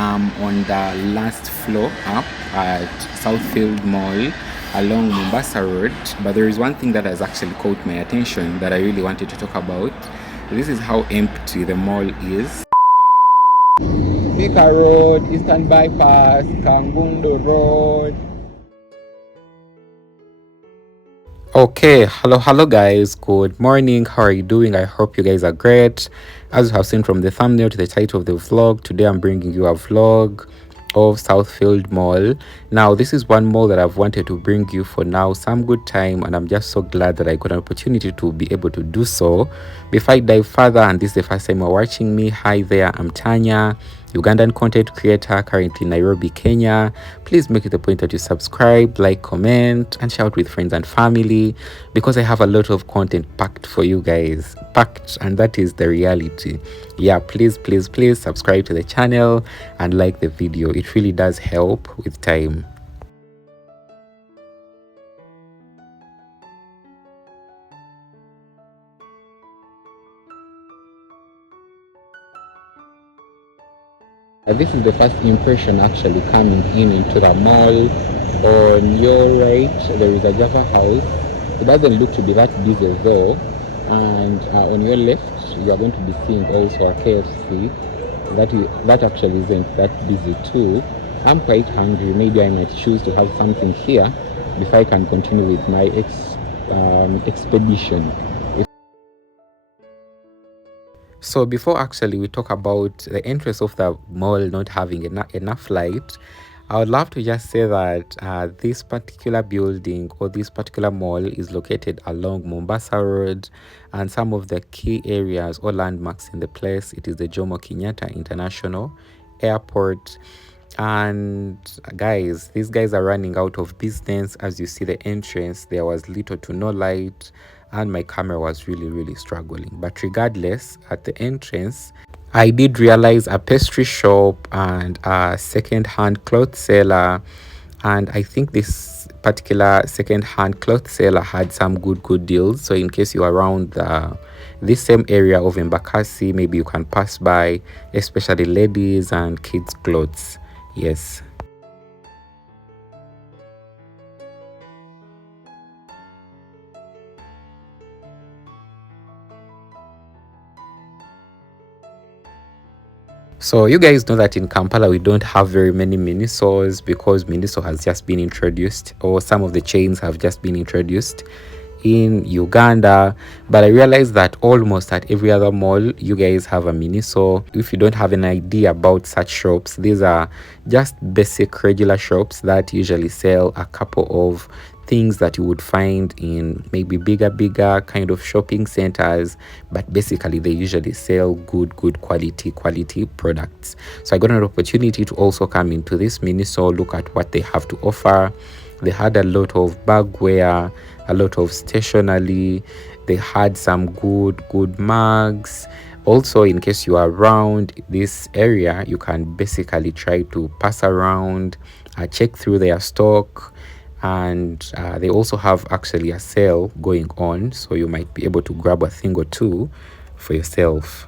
I'm on the last floor up at Southfield Mall along Mombasa Road, but there is one thing that has actually caught my attention that I really wanted to talk about. This is how empty the mall is. Thika Road, Eastern Bypass, Kangundo Road. Okay, hello guys, good morning. How are you doing? I hope you guys are great. As you have seen from the thumbnail to the title of the vlog, today I'm bringing you a vlog of Southfield Mall. Now this is one mall that I've wanted to bring you for now some good time, and I'm just so glad that I got an opportunity to be able to do so. Before I dive further, and this is the first time you're watching me, hi there, I'm Tanya, Ugandan content creator, currently in Nairobi, Kenya. Please make it a point that you subscribe, like, comment, and share with friends and family, because I have a lot of content packed for you guys. Packed, and that is the reality. Yeah, please subscribe to the channel and like the video. It really does help with time. This is the first impression actually coming in into the mall. On your right, there is a Java house. It doesn't look to be that busy though. And on your left, you are going to be seeing also a KFC. That actually isn't that busy too. I'm quite hungry. Maybe I might choose to have something here before I can continue with my expedition. So before actually we talk about the interest of the mall not having enough light, I would love to just say that this particular building or this particular mall is located along Mombasa Road, and some of the key areas or landmarks in the place, it is the Jomo Kenyatta International Airport. And guys, these guys are running out of business. As you see the entrance, there was little to no light, and my camera was really struggling. But regardless, at the entrance I did realize a pastry shop and a second-hand cloth seller, and I think this particular second-hand cloth seller had some good deals. So in case you're around this same area of Embakasi, maybe you can pass by, especially ladies and kids clothes. Yes. So you guys know that in Kampala we don't have very many Minisos because Miniso has just been introduced, or some of the chains have just been introduced in Uganda. But I realized that almost at every other mall you guys have a Miniso. If you don't have an idea about such shops, these are just basic regular shops that usually sell a couple of things that you would find in maybe bigger kind of shopping centers, but basically they usually sell good quality products. So I got an opportunity to also come into this Miniso, look at what they have to offer. They had a lot of bagware, a lot of stationery. They had some good mugs. Also, in case you are around this area, you can basically try to pass around, check through their stock, and they also have actually a sale going on, so you might be able to grab a thing or two for yourself.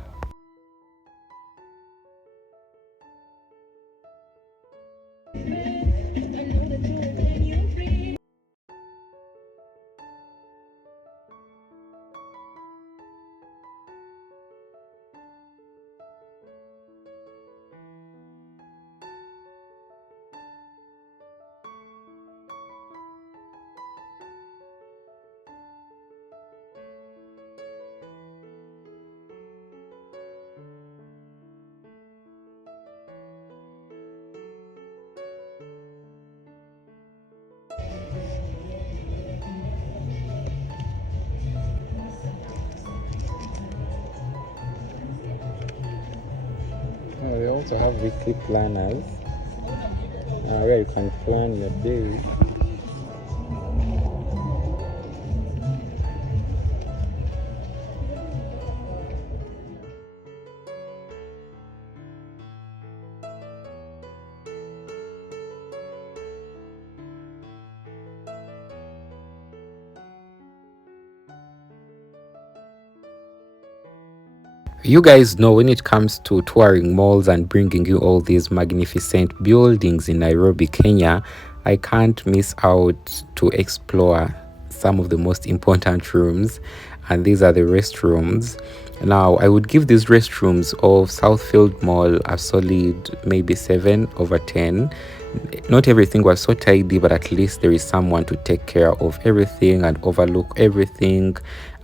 They also have weekly planners where you can plan your day. You guys know when it comes to touring malls and bringing you all these magnificent buildings in Nairobi, Kenya, I can't miss out to explore some of the most important rooms, and these are the restrooms. Now, I would give these restrooms of Southfield Mall a solid maybe 7 over 10. Not everything was so tidy, but at least there is someone to take care of everything and overlook everything,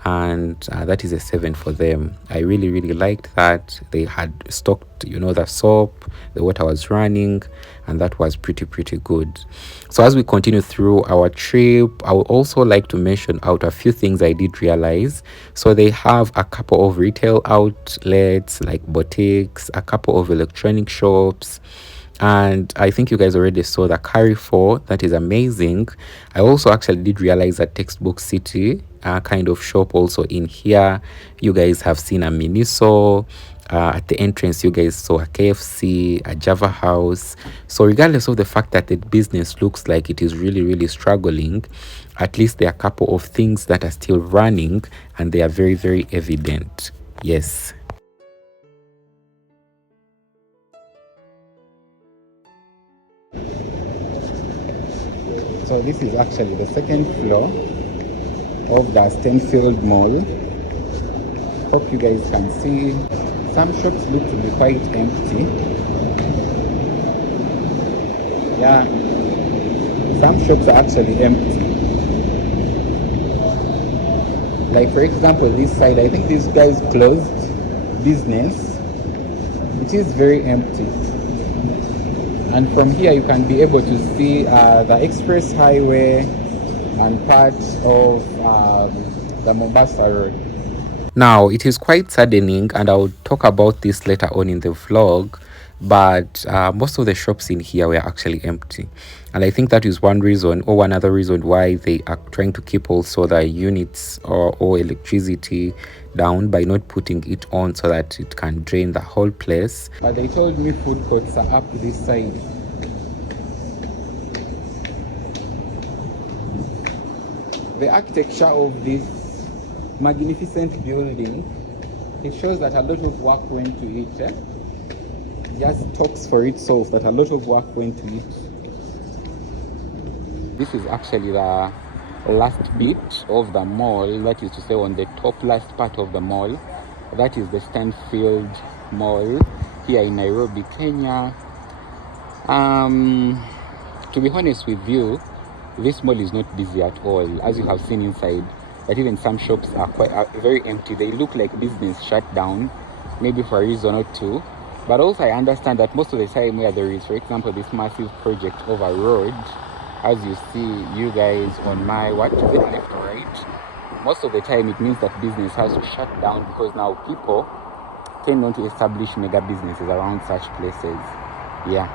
and that is a 7 for them. I really liked that. They had stocked, the soap, the water was running, and that was pretty good. So as we continue through our trip, I would also like to mention out a few things I did realize. So they have a couple of retail outlets like boutiques, a couple of electronic shops, and I think you guys already saw the Carrefour. That is amazing. I also actually did realize that Textbook City kind of shop also in here. You guys have seen a Miniso. At the entrance, you guys saw a KFC, a Java House. So regardless of the fact that the business looks like it is really struggling, at least there are a couple of things that are still running, and they are very evident. Yes. So this is actually the second floor of the Stanfield Mall. Hope you guys can see. Some shops look to be quite empty. Yeah, some shops are actually empty. Like for example, this side, I think these guys closed business. It is very empty. And from here you can be able to see the express highway and parts of the Mombasa Road. Now, it is quite saddening, and I'll talk about this later on in the vlog, but most of the shops in here were actually empty. And I think that is one reason, or one other reason, why they are trying to keep also the units or electricity down by not putting it on so that it can drain the whole place. But they told me food courts are up this side. The architecture of this magnificent building, it shows that a lot of work went to it. Just talks for itself that a lot of work went to it. This is actually the last bit of the mall, that is to say on the top last part of the mall. That is the Stanfield Mall here in Nairobi, Kenya. To be honest with you, this mall is not busy at all, as you have seen inside. That even some shops are very empty. They look like business shut down, maybe for a reason or two. But also I understand that most of the time where there is, for example, this massive project over road, as you see, you guys on my, what is it, left or right? Most of the time it means that business has to shut down, because now people tend not to establish mega businesses around such places. Yeah.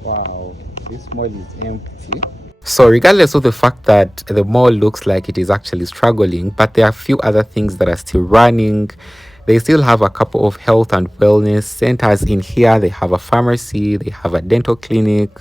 Wow, this mall is empty. So regardless of the fact that the mall looks like it is actually struggling, but there are a few other things that are still running. They still have a couple of health and wellness centers in here. They have a pharmacy, they have a dental clinic,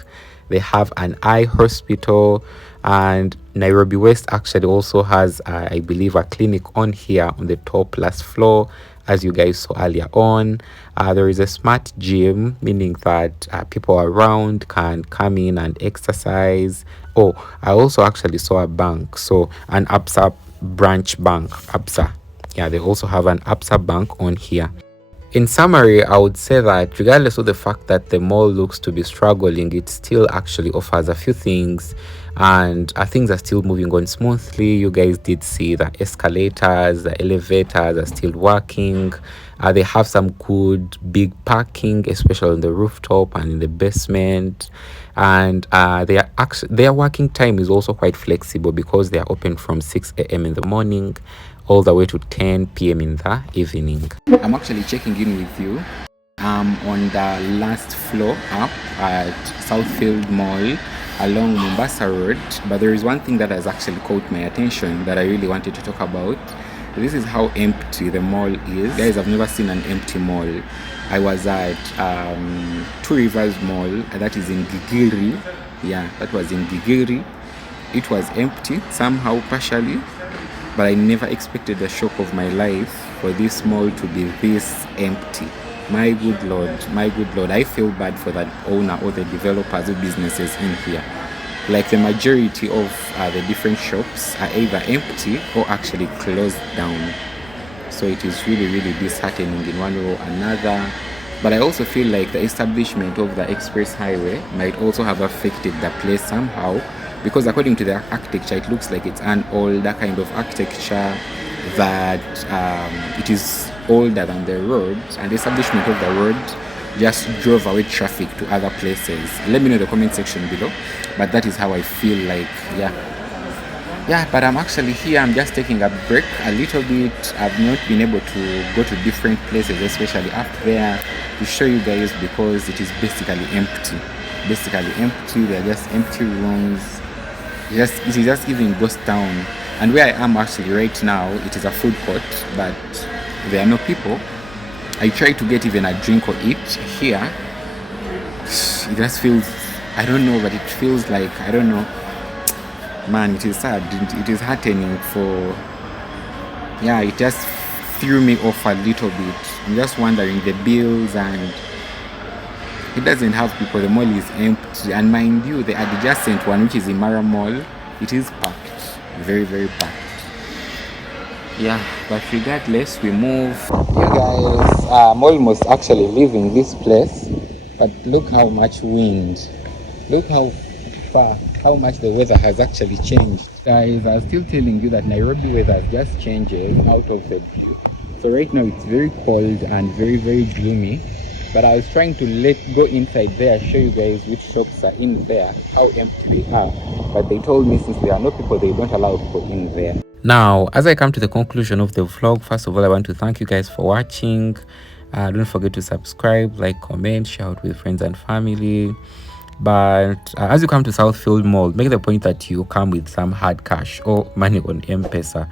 they have an eye hospital, and Nairobi West actually also has, I believe, a clinic on here on the top last floor, as you guys saw earlier on. There is a smart gym, meaning that people around can come in and exercise. Oh, I also actually saw a bank, so an ABSA branch bank, ABSA. Yeah, they also have an ABSA bank on here. In summary, I would say that regardless of the fact that the mall looks to be struggling, it still actually offers a few things, and things are still moving on smoothly. You guys did see the escalators, the elevators are still working. They have some good big parking, especially on the rooftop and in the basement. And their working time is also quite flexible, because they are open from 6 a.m. in the morning all the way to 10 p.m. in the evening. I'm actually checking in with you on the last floor up at Southfield Mall along Mombasa Road, but there is one thing that has actually caught my attention that I really wanted to talk about. This is how empty the mall is. Guys, I've never seen an empty mall. I was at Two Rivers Mall, that is in Gigiri. Yeah, that was in Gigiri. It was empty somehow, partially. but I never expected the shock of my life for this mall to be this empty. My good lord, my good lord. I feel bad for that owner or the developers or businesses in here. Like the majority of the different shops are either empty or actually closed down. So it is really, really disheartening in one way or another. But I also feel like the establishment of the express highway might also have affected the place somehow, because according to the architecture, it looks like it's an older kind of architecture, that it is older than the road, and the establishment of the road just drove away traffic to other places. Let me know in the comment section below, but that is how I feel like. Yeah, but I'm actually here. I'm just taking a break a little bit. I've not been able to go to different places, especially up there, to show you guys, because it is basically empty. There are just empty rooms. It is just even ghost town. And where I am actually right now, it is a food court, but there are no people. I try to get even a drink or eat here. It just feels, I don't know, but it feels like, I don't know. Man, it is sad. It is heartening for, yeah, it just threw me off a little bit. I'm just wondering the bills, and it doesn't have people. The mall is empty, and mind you, the adjacent one, which is Imara Mall, it is packed, very, very packed. Yeah, but regardless, we move. You guys, I'm almost actually leaving this place, but look how much wind. Look how far, how much the weather has actually changed. Guys, I was still telling you that Nairobi weather just changes out of the blue. So right now it's very cold and very, very gloomy. But I was trying to go inside there, show you guys which shops are in there, how empty they are. But they told me since there are no people, they don't allow people in there. Now, as I come to the conclusion of the vlog, first of all, I want to thank you guys for watching. Don't forget to subscribe, like, comment, share out with friends and family. But as you come to Southfield Mall, make the point that you come with some hard cash or money on M-Pesa.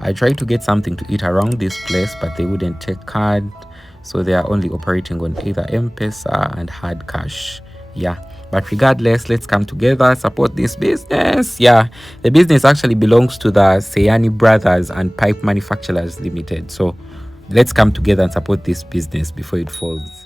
I tried to get something to eat around this place, but they wouldn't take card, so they are only operating on either M-Pesa and hard cash. Yeah, but regardless, let's come together, support this business. Yeah, the business actually belongs to the Seyani Brothers and Pipe Manufacturers Limited, so let's come together and support this business before it falls.